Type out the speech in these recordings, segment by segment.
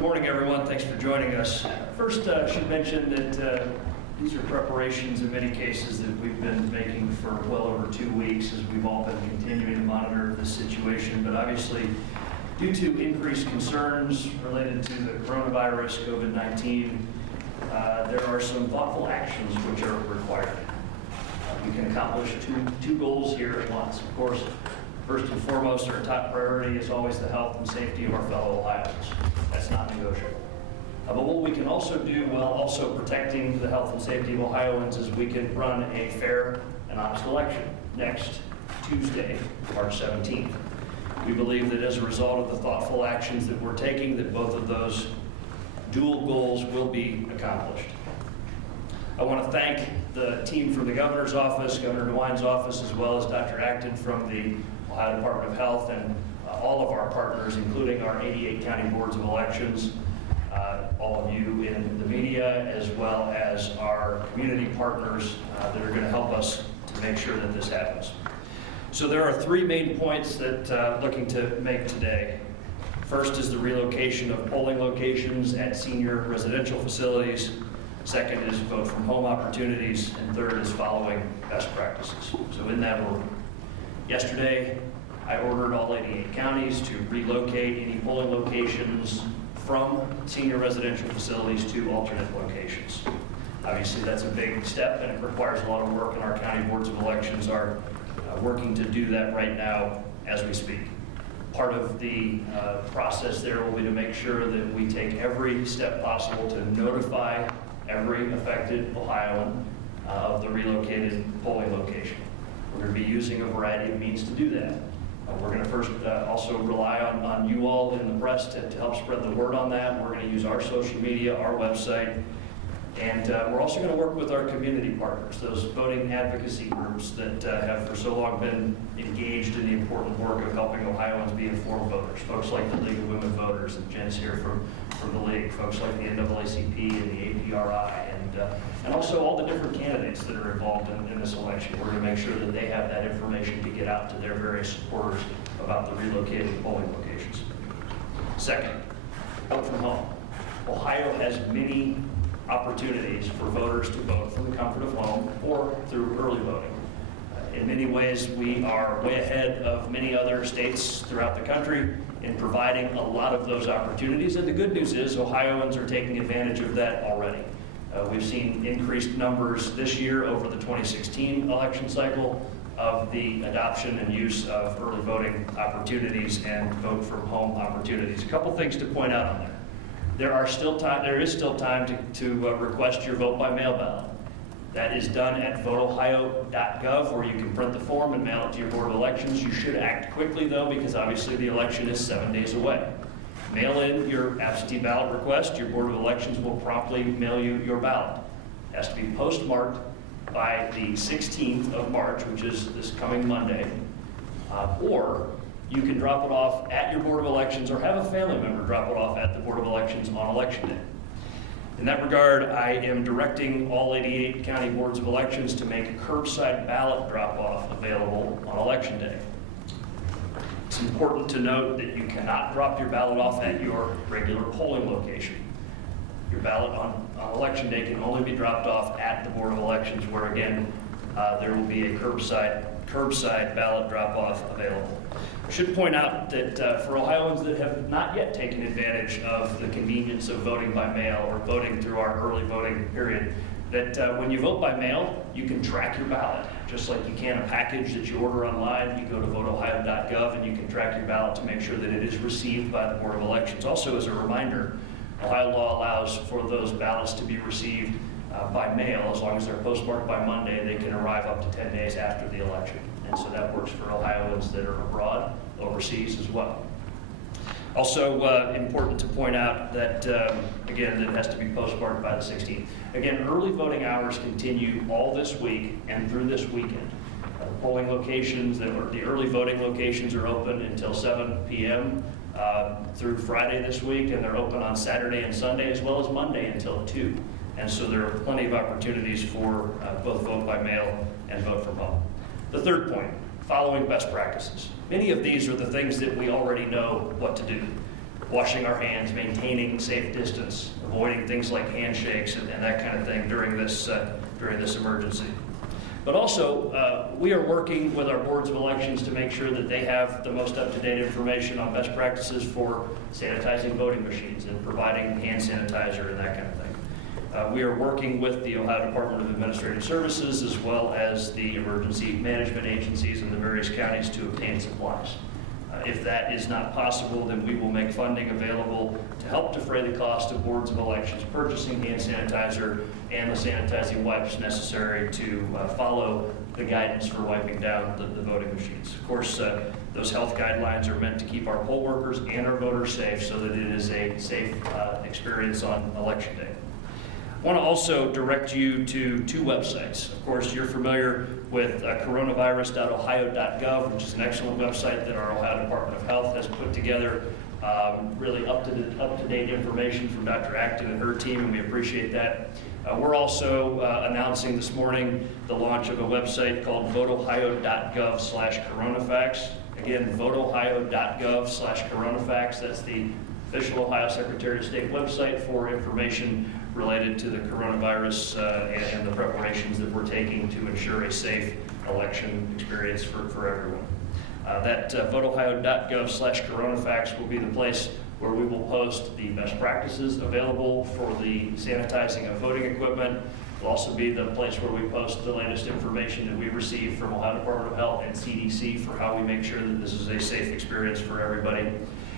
Good morning, everyone. Thanks for joining us. First, I should mention that these are preparations in many cases that we've been making for well over 2 weeks as we've all been continuing to monitor this situation. But obviously, due to increased concerns related to the coronavirus, COVID-19, there are some thoughtful actions which are required. We can accomplish two goals here at once. Of course, first and foremost, our top priority is always the health and safety of our fellow Ohioans. That's not negotiable. But what we can also do while also protecting the health and safety of Ohioans is we can run a fair and honest election next Tuesday, March 17th. We believe that as a result of the thoughtful actions that we're taking, that both of those dual goals will be accomplished. I want to thank the team from the governor's office, Governor DeWine's office, as well as Dr. Acton from the Ohio Department of Health, and all of our partners, including our 88 county boards of elections, all of you in the media, as well as our community partners that are going to help us to make sure that this happens. So there are 3 main points that I'm looking to make today. First is the relocation of polling locations at senior residential facilities. Second is vote from home opportunities. And third is following best practices. So in that order. Yesterday, I ordered all 88 counties to relocate any polling locations from senior residential facilities to alternate locations. Obviously, that's a big step and it requires a lot of work, and our county boards of elections are working to do that right now as we speak. Part of the process there will be to make sure that we take every step possible to notify every affected Ohioan of the relocated polling location. We're going to be using a variety of means to do that. We're going to first also rely on you all in the press to help spread the word on that. We're going to use our social media, our website, and we're also going to work with our community partners, those voting advocacy groups that have for so long been engaged in the important work of helping Ohioans be informed voters. Folks like the League of Women Voters, and Jen's here from the League, folks like the NAACP and the APRI, and also all the different candidates that are involved in this election. We're going to make sure that they have that information to get out to their various supporters about the relocated polling locations. Second, vote from home. Ohio has many opportunities for voters to vote from the comfort of home or through early voting. In many ways, we are way ahead of many other states throughout the country in providing a lot of those opportunities. And the good news is Ohioans are taking advantage of that already. We've seen increased numbers this year over the 2016 election cycle of the adoption and use of early voting opportunities and vote from home opportunities. A couple things to point out on there. There is still time to request your vote by mail ballot. That is done at voteohio.gov, where you can print the form and mail it to your Board of Elections. You should act quickly, though, because obviously the election is 7 days away. Mail in your absentee ballot request. Your Board of Elections will promptly mail you your ballot. It has to be postmarked by the 16th of March, which is this coming Monday, or you can drop it off at your Board of Elections or have a family member drop it off at the Board of Elections on Election Day. In that regard, I am directing all 88 county boards of elections to make a curbside ballot drop-off available on Election Day. It's important to note that you cannot drop your ballot off at your regular polling location. Your ballot on Election Day can only be dropped off at the Board of Elections, where again, there will be a curbside ballot drop-off available. I should point out that for Ohioans that have not yet taken advantage of the convenience of voting by mail or voting through our early voting period, that when you vote by mail, you can track your ballot. Just like you can a package that you order online, you go to voteohio.gov and you can track your ballot to make sure that it is received by the Board of Elections. Also, as a reminder, Ohio law allows for those ballots to be received by mail. As long as they're postmarked by Monday, they can arrive up to 10 days after the election. And so that works for Ohioans that are abroad, overseas as well. Also important to point out that, again, that has to be postmarked by the 16th. Again, early voting hours continue all this week and through this weekend. Polling locations, the early voting locations are open until 7 p.m. Through Friday this week, and they're open on Saturday and Sunday as well as Monday until 2. And so there are plenty of opportunities for both vote by mail and vote from home. The third point, following best practices. Many of these are the things that we already know what to do. washing our hands, maintaining safe distance, avoiding things like handshakes and that kind of thing during this emergency. But also, we are working with our boards of elections to make sure that they have the most up-to-date information on best practices for sanitizing voting machines and providing hand sanitizer and that kind of thing. We are working with the Ohio Department of Administrative Services as well as the emergency management agencies in the various counties to obtain supplies. If that is not possible, then we will make funding available to help defray the cost of boards of elections purchasing hand sanitizer and the sanitizing wipes necessary to follow the guidance for wiping down the voting machines. Of course, those health guidelines are meant to keep our poll workers and our voters safe so that it is a safe experience on Election Day. I want to also direct you to two websites. Of course, you're familiar with coronavirus.ohio.gov, which is an excellent website that our Ohio Department of Health has put together. Really up-to-date information from Dr. Acton and her team, and we appreciate that. We're also announcing this morning the launch of a website called voteohio.gov/coronafax. Again, voteohio.gov/coronafax. That's the official Ohio Secretary of State website for information related to the coronavirus and the preparations that we're taking to ensure a safe election experience for everyone. That voteohio.gov/coronafax will be the place where we will post the best practices available for the sanitizing of voting equipment. It will also be the place where we post the latest information that we receive from Ohio Department of Health and CDC for how we make sure that this is a safe experience for everybody.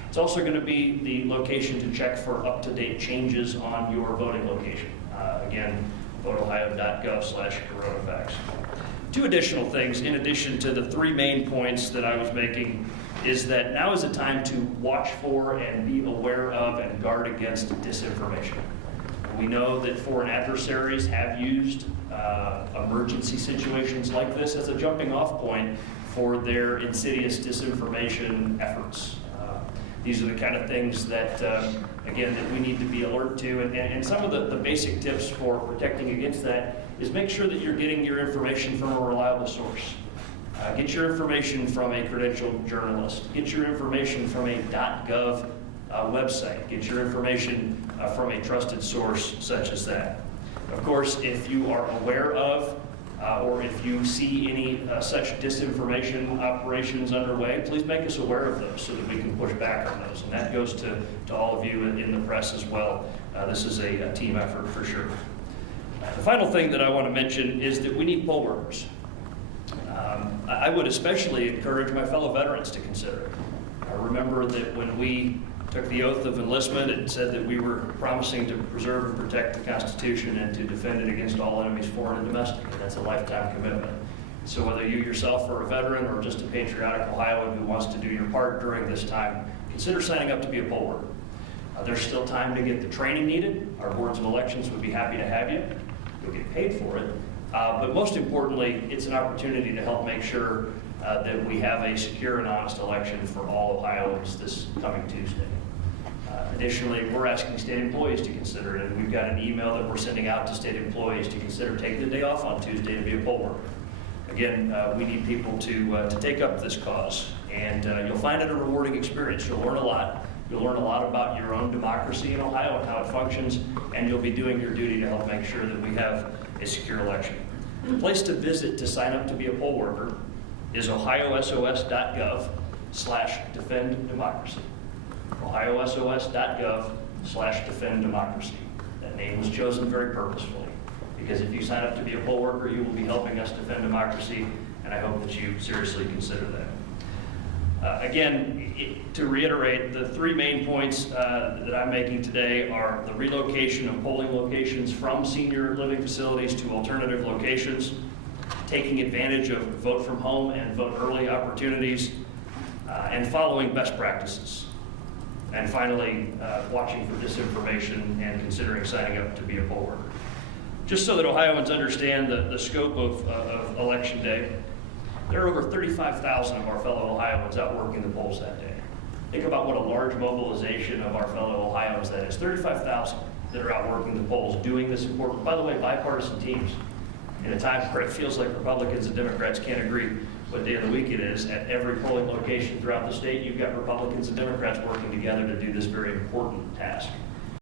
It's also going to be the location to check for up-to-date changes on your voting location. Again, voteohio.gov/coronafax. Two additional things, in addition to the three main points that I was making, is that now is the time to watch for and be aware of and guard against disinformation. We know that foreign adversaries have used emergency situations like this as a jumping off point for their insidious disinformation efforts. These are the kind of things that, again, that we need to be alert to. And some of the basic tips for protecting against that is make sure that you're getting your information from a reliable source. Get your information from a credentialed journalist. Get your information from a .gov website. Get your information from a trusted source such as that. Of course, if you are aware of or if you see any such disinformation operations underway, please make us aware of those so that we can push back on those. And that goes to all of you in the press as well. This is a team effort for sure. The final thing that I want to mention is that we need poll workers. I would especially encourage my fellow veterans to consider it. I remember that when we took the oath of enlistment, it said that we were promising to preserve and protect the Constitution and to defend it against all enemies, foreign and domestic. And that's a lifetime commitment. So whether you yourself are a veteran or just a patriotic Ohioan who wants to do your part during this time, consider signing up to be a poll worker. There's still time to get the training needed. Our boards of elections would be happy to have you. You'll get paid for it. But most importantly, it's an opportunity to help make sure that we have a secure and honest election for all Ohioans this coming Tuesday. Additionally, we're asking state employees to consider it, and we've got an email that we're sending out to state employees to consider taking the day off on Tuesday to be a poll worker. Again, we need people to take up this cause, and you'll find it a rewarding experience. You'll learn a lot. You'll learn a lot about your own democracy in Ohio and how it functions, and you'll be doing your duty to help make sure that we have a secure election. The place to visit to sign up to be a poll worker is ohiosos.gov/defenddemocracy. ohiosos.gov/defenddemocracy. That name was chosen very purposefully, because if you sign up to be a poll worker, you will be helping us defend democracy, and I hope that you seriously consider that. Again, to reiterate, the three main points that I'm making today are the relocation of polling locations from senior living facilities to alternative locations, taking advantage of vote from home and vote early opportunities, and following best practices. And finally, watching for disinformation and considering signing up to be a poll worker. Just so that Ohioans understand the scope of Election Day, there are over 35,000 of our fellow Ohioans out working the polls that day. Think about what a large mobilization of our fellow Ohioans that is. 35,000 that are out working the polls, doing this important, by the way, bipartisan teams. In a time where it feels like Republicans and Democrats can't agree, what day of the week it is, at every polling location throughout the state, you've got Republicans and Democrats working together to do this very important task.